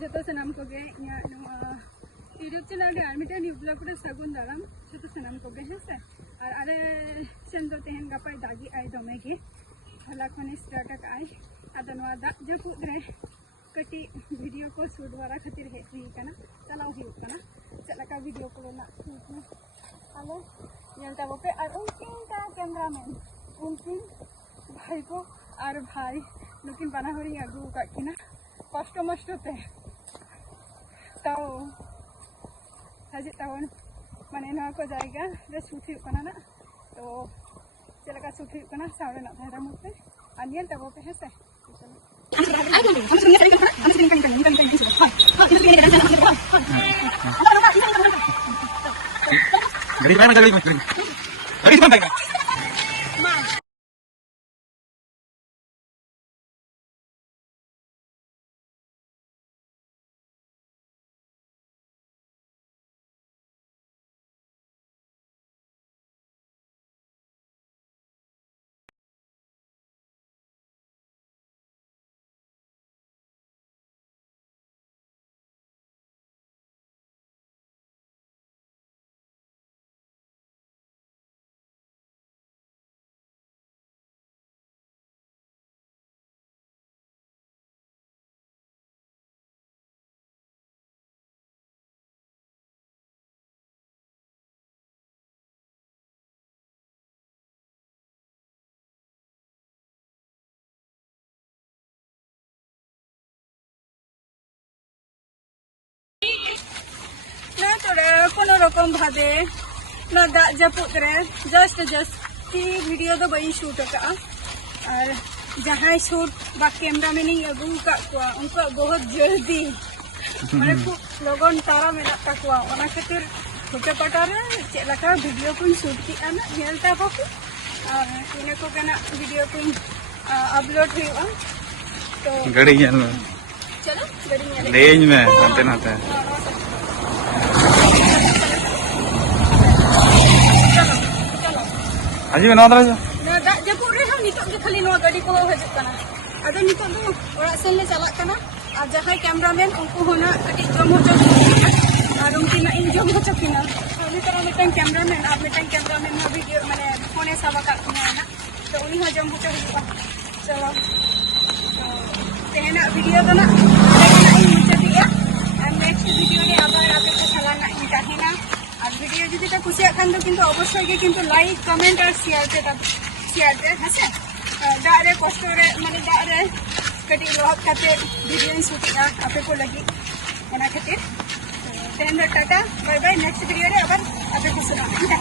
जो सामान को यूट्यूब चैनल मिट्टे न्यू ब्लॉग रे सगुन दाराम जो सामान को हें से और आले सेन दो तेहन गापा दागी आई दमे के हला खने स्टार्ट आय आदो नवा दाग जपुद रे कटी वीडियो को शूट वाला खातिर हेज हुई कना चलाव हुई कना चलका वीडियो को ना आले नेल ताबो पे और उनकिन का कैमरामैन उनकिन भाई को और भाई नुकिन बना हरी आगू का किना कष्ट मष्ट ते ताओ हाजिर तावन माने ना को जाएगा रे शूट हुई कना ना तो चलका शूट हुई कना सावरे ना धारा मुते अनियल ताबो पे है से गरीब है गरीब गरीब है कोनो रकम भादे ना दा जपुद रे जस्ट की वीडियो दो बई शूट का और जहां शूट बा कैमरामैन अगू का उनको बहुत जल्दी माने खूब लगन तारा मेना तकवा ओना खातिर छोटे पटा रे चलका वीडियो को शूट की ना नेलता को और इने को कना वीडियो को अपलोड हुआ तो गड़ी चलो गड़ी लेज में आते ना आते हाजी में नवा जो दा जपुद रे हम नितो खाली नवा गाड़ी को हजक कना आदो नितो दो ओरा सेन ले चला कना और जहां कैमरामैन उनको होना कटी जम हो और उनकी ना इन जम हो चकिना खाली तरह मिटन कैमरामैन आप मिटन कैमरामैन में वीडियो माने फोने साबा का ना तो उनी हा जम हो चकिना चलो तेना वीडियो तो ना इन मुचतिया और नेक्स्ट वीडियो रे आबार आपे को सलाना इन काहिना और वीडियो जुदी तो खुशी खान तो किंतु अवश्य के किंतु लाइक कमेंट और शेयर ते हसे दारे कष्ट रे माने दारे कटी लोहत खाते वीडियो शूटिंग आपे को लगी ओना खातिर तेन ta ta bye bye next video रे आबार आपे को सलाना